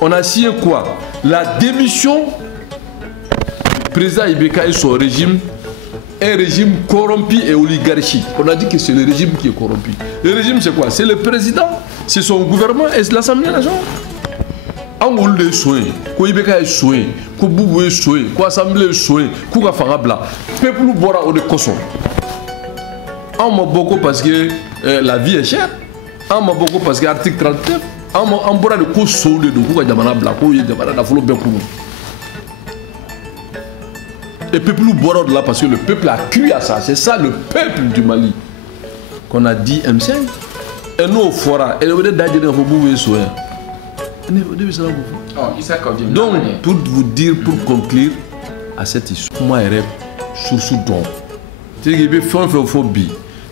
On a signé quoi? La démission du président Ibeka et son régime, un régime corrompu et oligarchique. On a dit que c'est le régime qui est corrompu. Le régime, c'est quoi? C'est le président, c'est son gouvernement et c'est l'Assemblée nationale. On les soins, ko Ibeka est soin, ko Boubou est soin, ko Assemblée est soin, ko Gafangabla. Peuple boira au de Koson. On m'a beaucoup parce que la vie est chère. On m'a beaucoup parce que l'article 39. On boira de ko so de ko Jamana Bla, ko Jamana da folo bekou. Et peuple boira de là parce que le peuple a cru à ça. C'est ça le peuple du Mali qu'on a dit M5. Et nous au fora, et le d'adjé de Boubou est soin. Donc, pour vous dire, pour conclure à cette histoire, moi, je suis sous don.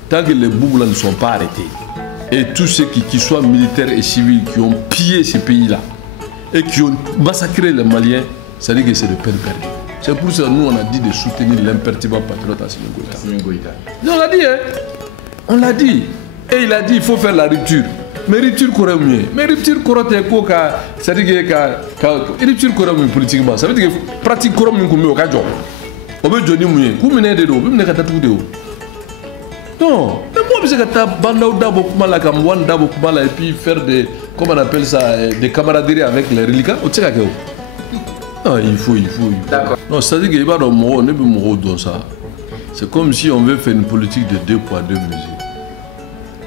Tant que les bouboulas ne sont pas arrêtés, et tous ceux qui soient militaires et civils, qui ont pillé ces pays-là, et qui ont massacré les Maliens, ça dit que c'est de peine perdue. C'est pour ça que nous, on a dit de soutenir l'imperturbable patriote Assimi Goïta. On l'a dit, hein? On l'a dit. Et il a dit, il faut faire la rupture. Mais rupture courait mieux. Mais rupture courait quoi? Ça veut dire que rupture courait mieux politiquement. Ça veut dire que pratique courait mieux comme au Kajo. On veut donner mieux. Comment on est de l'eau? Même les gars tout de haut. Non. Mais moi, je sais que tu as bandau d'abo kumala kamwan d'abo kumala et puis faire des, comment on appelle ça, des camaraderies avec les reliquats. On sait que non, il faut. D'accord. Non, c'est à dire qu'il va dans mon, on est mon dans ça. C'est comme si on veut faire une politique de 2 poids 2 mesures.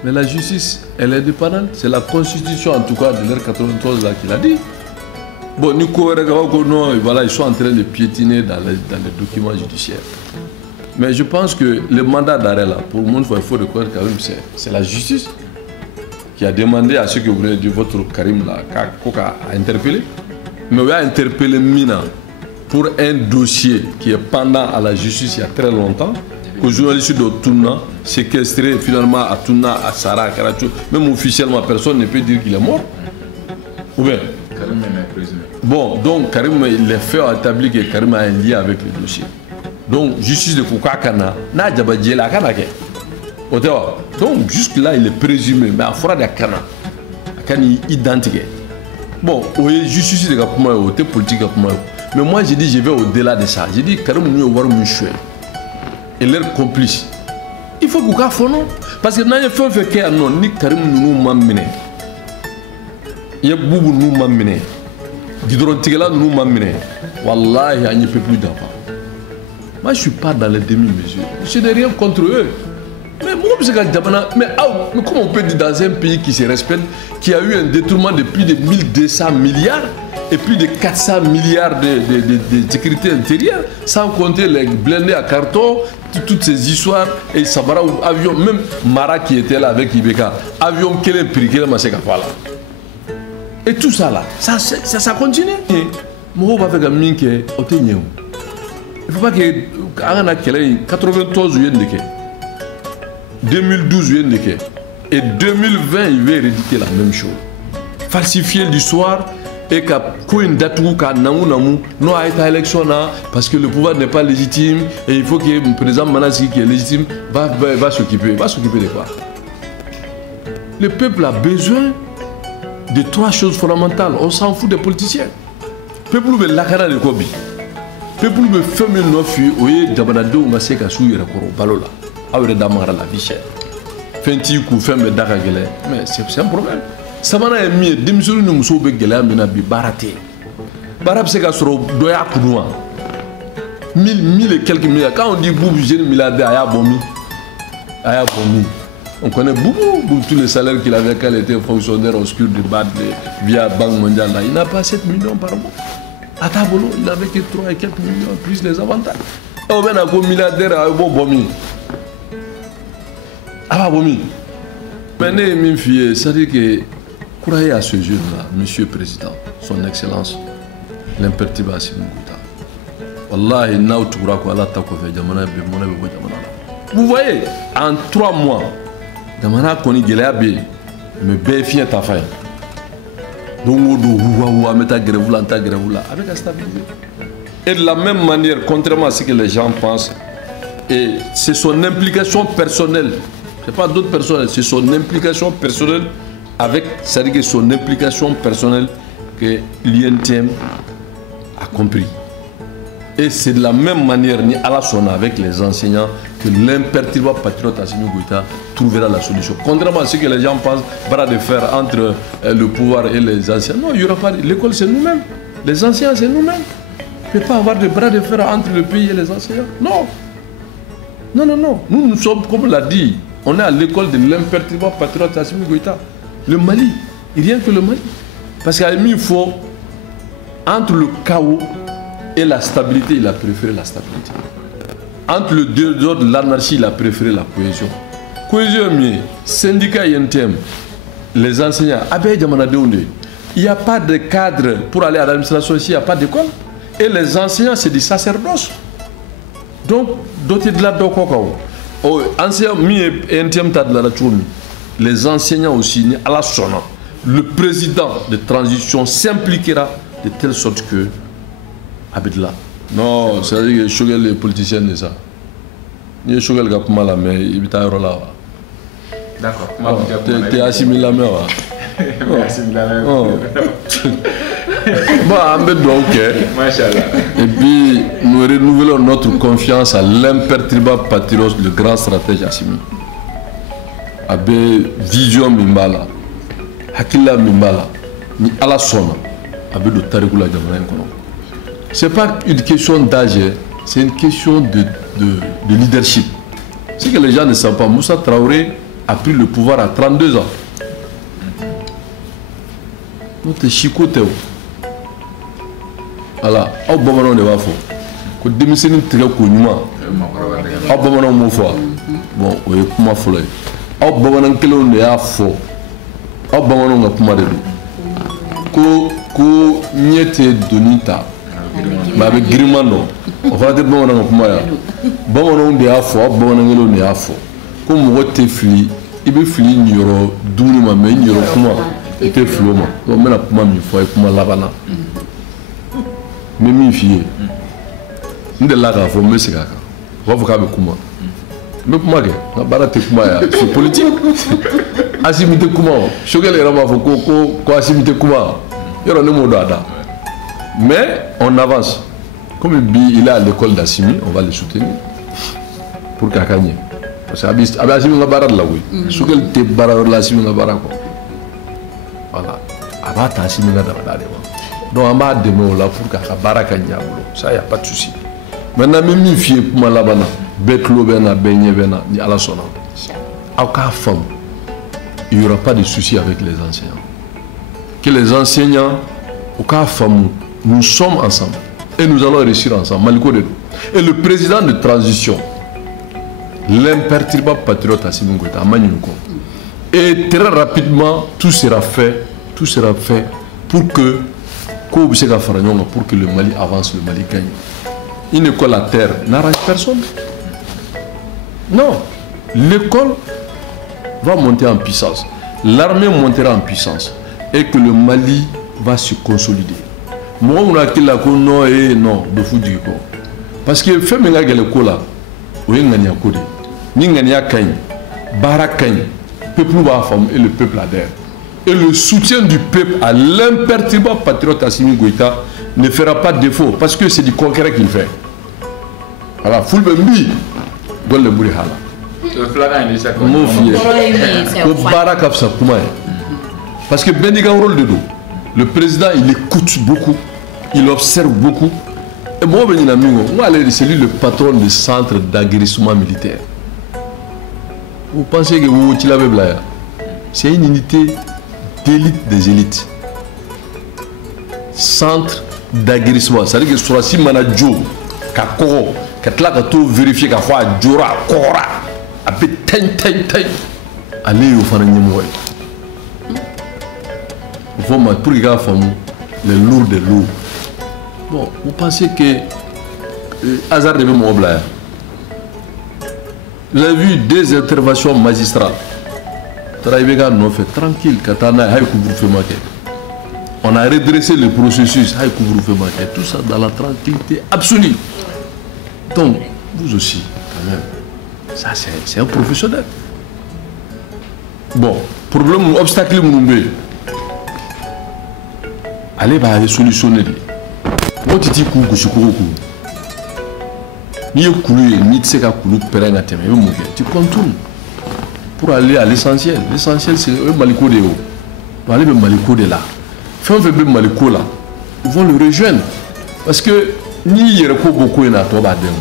Mais la justice, elle est indépendante. C'est la constitution, en tout cas, de l'ère 93 là qui l'a dit. Bon, non, voilà, ils sont en train de piétiner dans les documents judiciaires. Mais je pense que le mandat d'arrêt là, pour le monde, il faut reconnaître quand même, c'est la justice qui a demandé à ce que vous avez dit votre Karim là, a interpellé. Mais il a interpellé Mina pour un dossier qui est pendant à la justice il y a très longtemps. Que le journaliste de Touna, séquestré finalement à Touna, à Sarah, à Karatou, même officiellement, personne ne peut dire qu'il est mort. Ou bien Karim est présumé. Bon, donc Karim, les faits ont établi que Karim a un lien avec le dossier. Donc, justice de Koukakana, n'a pas dit la Kanake. Donc, jusque-là, il est présumé, mais à fora de Kana, Kani identique. Bon, oui, justice de Kapuma, côté politique Kapuma. Mais moi, j'ai dit, je vais au-delà de ça. J'ai dit, Karim, nous, on va nous chouer. Et leurs complices. Il faut qu'on fasse non. Parce que n'a fait un fait non, ni Karim nous m'a mené. Il y a Boubou nous m'a mené. Gidron Tigela nous m'a mené. Wallahi, il n'y a plus d'enfants. Moi, je ne suis pas dans les demi-mesures. Je n'ai rien contre eux. Mais moi, je mais comment on peut dire dans un pays qui se respecte, qui a eu un détournement de plus de 1200 milliards et plus de 400 milliards de sécurité intérieure, sans compter les blindés à carton, toutes ces histoires, et Sabara, avion, même Mara qui était là avec Ibeka, avion qui est pris, qui est massé là. Et tout ça là, ça continue. Moi, je vais faire un minke, il ne faut pas que 93 juillet 2012 juillet et 2020 il va rééditer la même chose. Falsifier l'histoire et qu'il une date où non à être élection parce que le pouvoir n'est pas légitime et il faut que le président Manassi qui est légitime va s'occuper. Va s'occuper de quoi? Le peuple a besoin de 3 choses fondamentales. On s'en fout des politiciens. Le peuple veut la cara de Kobi. Le peuple veut faire mieux nos filles. Oui, Dabanado ou Maseka Souye Rakoro Balola. Aure Damara la vie chère. Fenti coup fait me Dakagele. Mais c'est un problème. Samana est mis, démissionner nous sommes Begela Menabi Baraté. Barab Seka Soro Doya Kounoua. 1000 et quelques milliards. Quand on dit Boubou, j'ai une milliardaire, Aya Bomi. Aya Bomi. On connaît Boubou, tous les salaires qu'il avait quand il était fonctionnaire obscur du BAD via Banque mondiale. Là. Il n'a pas 7 millions par mois. À Tabolo, il n'avait que 3 et quelques millions, plus les avantages. Et on a un milliardaire à Bomi. Ah, Bomi. Maintenant, mes filles, ça dit que, croyez à ce jeune-là, Monsieur le Président, son Excellence, l'imperturbable Assimi Goïta. Wallahi, n'a tu crois quoi, là, t'as quoi fait, Jamana, Bemona, Jamana. Vous voyez, en 3 mois, Jamana connaît Gelabi, me béfie ta faille. Donc, on va mettre grève là, avec la stabilité. Et de la même manière, contrairement à ce que les gens pensent, et c'est son implication personnelle, ce n'est pas d'autres personnes, c'est son implication personnelle avec, c'est-à-dire que son implication personnelle que l'INTM a compris. Et c'est de la même manière, ni à la sonne avec les enseignants, que l'imperturbable patriote Assimi Goïta trouvera la solution. Contrairement à ce que les gens pensent, bras de fer entre le pouvoir et les anciens. Non, il n'y aura pas. L'école, c'est nous-mêmes. Les anciens, c'est nous-mêmes. Il ne peut pas avoir de bras de fer entre le pays et les enseignants. Non. Non, non, non. Nous sommes, comme l'a dit, on est à l'école de l'imperturbable patriote Assimi Goïta. Le Mali. Et rien que le Mali. Parce qu'à il faut, entre le chaos et la stabilité, il a préféré la stabilité. Entre le désordre, l'anarchie, il a préféré la cohésion. Cohésion, syndicat INTM, les enseignants, il n'y a pas de cadre pour aller à l'administration ici, il n'y a pas d'école. Et les enseignants, c'est des sacerdoces. Donc, les enseignants aussi, à la sonne, le président de transition s'impliquera de telle sorte que Abidla. Non, c'est-à-dire que choquer les politiciens de ça. Il y a choqué le gars pour mal, mais il est à là. D'accord. Tu es assimilé la main. Bon, ok. Et puis, nous renouvelons notre confiance à l'imperturbable patriote, le grand stratège Assimi. Avec vision Mimbala, Hakila Mimbala, ni à la sonne, avec le Tarikula Djamanaïn. Ce n'est pas une question d'âge, c'est une question de leadership. Ce que les gens ne savent pas, Moussa Traoré a pris le pouvoir à 32 ans. Nous te chicoté. Voilà, au bon moment de Wafo. Quand démissionner très connu, au bon moment de Wafo. Bon, oui, comment faut le. Au bon moment que l'on est à faux. Au bon moment de Wafo. Ko nyete donita. Mais avec Grimano, on va dire bon on a bon on de afo, bon on est afo. Comme on te fli, il be fli nyoro duni ma me nyoro kuma et que floma. On mena kuma mi fo kuma labana. Mais mi fie. Nde la ga fo mesika ka. Wa fo ka be kuma. Me kuma ke, na bara te kuma ya, c'est politique. Asimite kuma, shogel era ma fo ko asimite kuma. Yoro ne mo do ada. Mais on avance. Comme il est à l'école d'Assimi, on va le soutenir pour qu'il gagne. Parce que Assimi n'a pas de la oui. Ce qu'elle te barre la Assimi n'a pas de voilà. Abata Assimi n'a pas de donc on va demander là pour qu'il gagne. Ça y a pas de souci. Maintenant même une fille pour malabana, betlo bena benye bena ni ala sona. Aucun femme, il n'y aura pas de souci avec les enseignants. Que les enseignants, aucun femme. Nous sommes ensemble et nous allons réussir ensemble. Et le président de transition, l'imperturbable patriote Assimi Goïta, et très rapidement, tout sera fait pour que le Mali avance, le Mali gagne. Une école à terre n'arrange personne. Non, l'école va monter en puissance, l'armée montera en puissance et que le Mali va se consolider. Moi, on a dit que non et non, de foutre. Parce que fait menga gele kola, oui ngania kodi, ni ngania kagne, bara kagne, peuple va femme et le peuple adhère. Et le soutien du peuple à l'imperturbable patriote Assimi Goïta ne fera pas défaut parce que c'est du concret qu'il fait. Voilà, full bembi, dans le bouli hala. Le flagrant il est ça. Mon fier, le bara kapsa kuma. Parce que Bendiga rôle de dos. Le président, il écoute beaucoup, il observe beaucoup. Et moi, c'est lui le patron du centre d'agressement militaire. Vous pensez que vous c'est une unité d'élite des élites. Centre d'agressement. C'est-à-dire que sur la Simanajo, Kakoro, Katla Kato vérifier qu'à fois Jora, Kora, à Pétain, allez au Fananyamoué. Pour les gars, les lourds des lourds. Bon, vous pensez que hasard de même oblat. Vous avez vu des interventions magistrales. Tranquille, on a redressé le processus. Tout ça dans la tranquillité absolue. Donc, vous aussi, quand même, ça c'est un professionnel. Bon, problème, obstacle, ale b'a solutionner de mɔgɔ tɛ t'i kun gosi kogo kun n'i ye kulu ye n'i tɛ se ka kulu pɛrɛn ka tɛmɛ i bɛ mun kɛ tu contournes pour aller à l'essentiel. L'essentiel c'est le Maliko de haut. Pour aller au Maliko de là. Fait on veut le Maliko là, ils vont le rejoindre parce que ni il y a beaucoup de toi badem.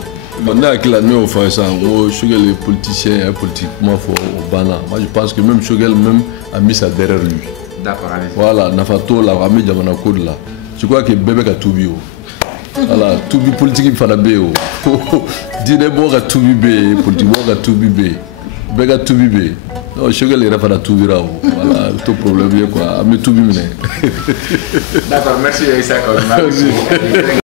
Maintenant avec la nuit on fait ça, on choque les politiciens politiquement fort au bana. Moi je pense que même Choguel même a mis ça derrière lui. D'accord, allez. Voilà, Nafato la Rami Jamana Code là. Je crois que bébé a tout bio. Voilà, tout bi politique il faut la béo. Dire bon à tout bi politique bon à tout bi. Bega tout bibé. Non, je les rafales tout vira. Voilà, tout problème quoi. Mais tout bimé. D'accord, merci Issa.